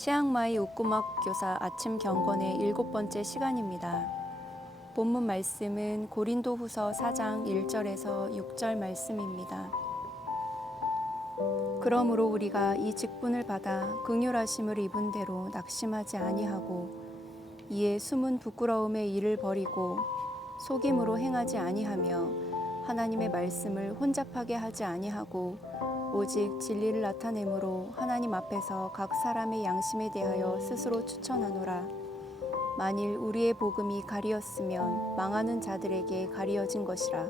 치앙마이 옥구막 교사 아침 경건의 7번째 시간입니다. 본문 말씀은 고린도후서 4장 1절에서 6절 말씀입니다. 그러므로 우리가 이 직분을 받아 긍휼하심을 입은 대로 낙심하지 아니하고 이에 숨은 부끄러움의 일을 버리고 속임으로 행하지 아니하며 하나님의 말씀을 혼잡하게 하지 아니하고 오직 진리를 나타내므로 하나님 앞에서 각 사람의 양심에 대하여 스스로 추천하노라. 만일 우리의 복음이 가리었으면 망하는 자들에게 가리어진 것이라.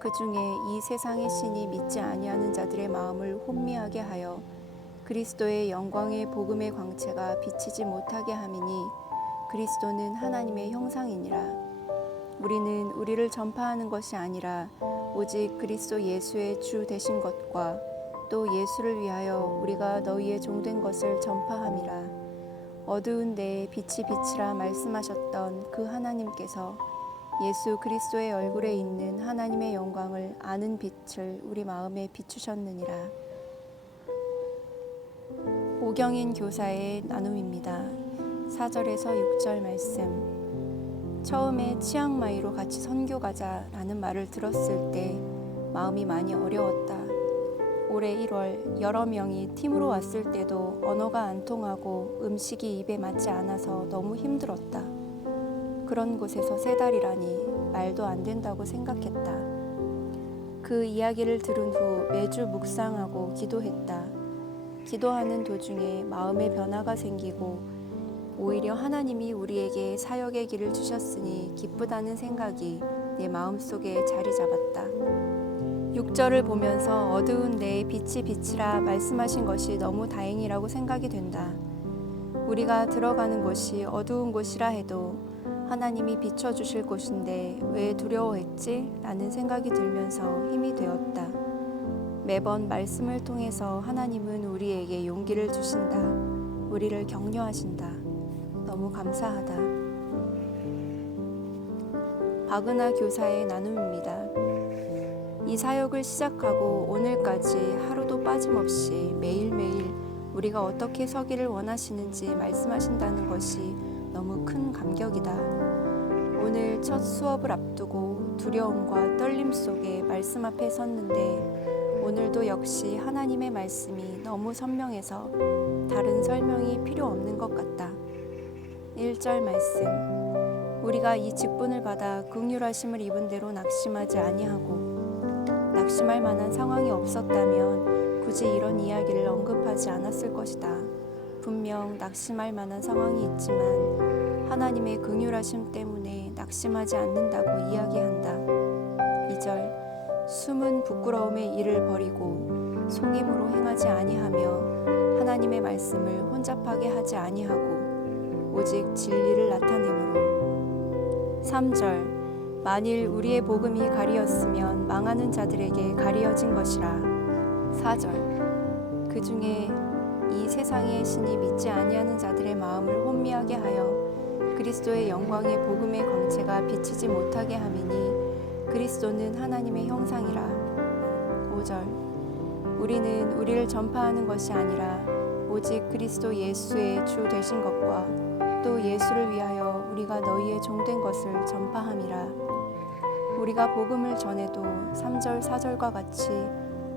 그 중에 이 세상의 신이 믿지 아니하는 자들의 마음을 혼미하게 하여 그리스도의 영광의 복음의 광채가 비치지 못하게 함이니 그리스도는 하나님의 형상이니라. 우리는 우리를 전파하는 것이 아니라 오직 그리스도 예수의 주 되신 것과 또 예수를 위하여 우리가 너희의 종된 것을 전파함이라. 어두운 데에 빛이 비치라 말씀하셨던 그 하나님께서 예수 그리스도의 얼굴에 있는 하나님의 영광을 아는 빛을 우리 마음에 비추셨느니라. 오경인 교사의 나눔입니다. 4절에서 6절 말씀. 처음에 치앙마이로 같이 선교 가자라는 말을 들었을 때 마음이 많이 어려웠다. 올해 1월 여러 명이 팀으로 왔을 때도 언어가 안 통하고 음식이 입에 맞지 않아서 너무 힘들었다. 그런 곳에서 3달이라니 말도 안 된다고 생각했다. 그 이야기를 들은 후 매주 묵상하고 기도했다. 기도하는 도중에 마음의 변화가 생기고 오히려 하나님이 우리에게 사역의 길을 주셨으니 기쁘다는 생각이 내 마음속에 자리 잡았다. 6절을 보면서 어두운 데에 빛이 비치라 말씀하신 것이 너무 다행이라고 생각이 된다. 우리가 들어가는 곳이 어두운 곳이라 해도 하나님이 비춰주실 곳인데 왜 두려워했지? 라는 생각이 들면서 힘이 되었다. 매번 말씀을 통해서 하나님은 우리에게 용기를 주신다. 우리를 격려하신다. 너무 감사하다. 박은하 교사의 나눔입니다. 이 사역을 시작하고 오늘까지 하루도 빠짐없이 매일매일 우리가 어떻게 서기를 원하시는지 말씀하신다는 것이 너무 큰 감격이다. 오늘 첫 수업을 앞두고 두려움과 떨림 속에 말씀 앞에 섰는데 오늘도 역시 하나님의 말씀이 너무 선명해서 다른 설명이 필요 없는 것 같다. 1절 말씀. 우리가 이 직분을 받아 긍휼하심을 입은 대로 낙심하지 아니하고 낙심할 만한 상황이 없었다면 굳이 이런 이야기를 언급하지 않았을 것이다. 분명 낙심할 만한 상황이 있지만 하나님의 긍휼하심 때문에 낙심하지 않는다고 이야기한다. 2절. 숨은 부끄러움의 일을 버리고 속임으로 행하지 아니하며 하나님의 말씀을 혼잡하게 하지 아니하고 오직 진리를 나타내므로. 3절. 만일 우리의 복음이 가리었으면 망하는 자들에게 가리어진 것이라. 4절. 그 중에 이 세상의 신이 믿지 아니하는 자들의 마음을 혼미하게 하여 그리스도의 영광의 복음의 광채가 비치지 못하게 함이니 그리스도는 하나님의 형상이라. 5절. 우리는 우리를 전파하는 것이 아니라 오직 그리스도 예수의 주 되신 것과 또 예수를 위하여 우리가 너희의 종된 것을 전파함이라. 우리가 복음을 전해도 3절 4절과 같이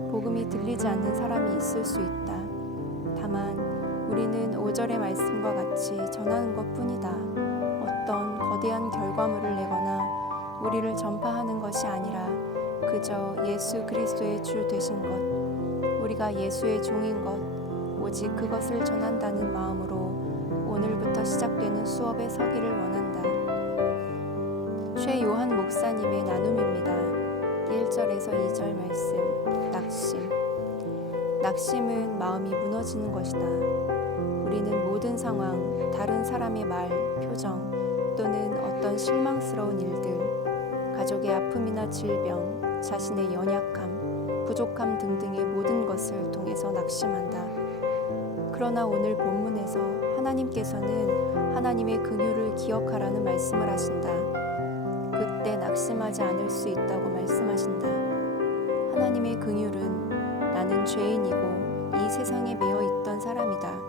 복음이 들리지 않는 사람이 있을 수 있다. 다만 우리는 5절의 말씀과 같이 전하는 것뿐이다. 어떤 거대한 결과물을 내거나 우리를 전파하는 것이 아니라 그저 예수 그리스도의 주 되신 것, 우리가 예수의 종인 것, 오직 그것을 전한다는 마음으로 오늘부터 시작되는 수업에 서기를 원한다. 최요한 목사님의 나눔입니다. 1절에서 2절 말씀. 낙심. 낙심은 마음이 무너지는 것이다. 우리는 모든 상황, 다른 사람의 말, 표정 또는 어떤 실망스러운 일들, 가족의 아픔이나 질병, 자신의 연약함, 부족함 등등의 모든 것을 통해서 낙심한다. 그러나 오늘 본문에서 하나님께서는 하나님의 긍휼을 기억하라는 말씀을 하신다. 그때 낙심하지 않을 수 있다고 말씀하신다. 하나님의 긍휼은 나는 죄인이고 이 세상에 매여 있던 사람이다.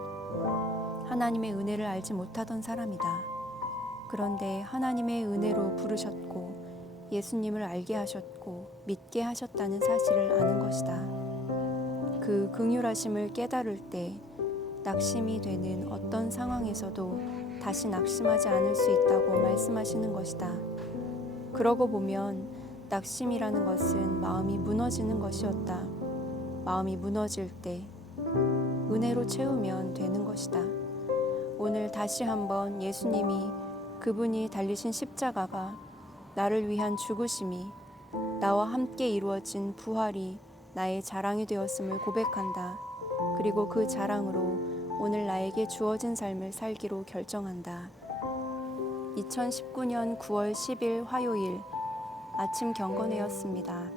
하나님의 은혜를 알지 못하던 사람이다. 그런데 하나님의 은혜로 부르셨고 예수님을 알게 하셨고 믿게 하셨다는 사실을 아는 것이다. 그 긍휼하심을 깨달을 때 낙심이 되는 어떤 상황에서도 다시 낙심하지 않을 수 있다고 말씀하시는 것이다. 그러고 보면 낙심이라는 것은 마음이 무너지는 것이었다. 마음이 무너질 때 은혜로 채우면 되는 것이다. 오늘 다시 한번 예수님이 그분이 달리신 십자가가 나를 위한 죽으심이 나와 함께 이루어진 부활이 나의 자랑이 되었음을 고백한다. 그리고 그 자랑으로 오늘 나에게 주어진 삶을 살기로 결정한다. 2019년 9월 10일 화요일 아침 경건회였습니다.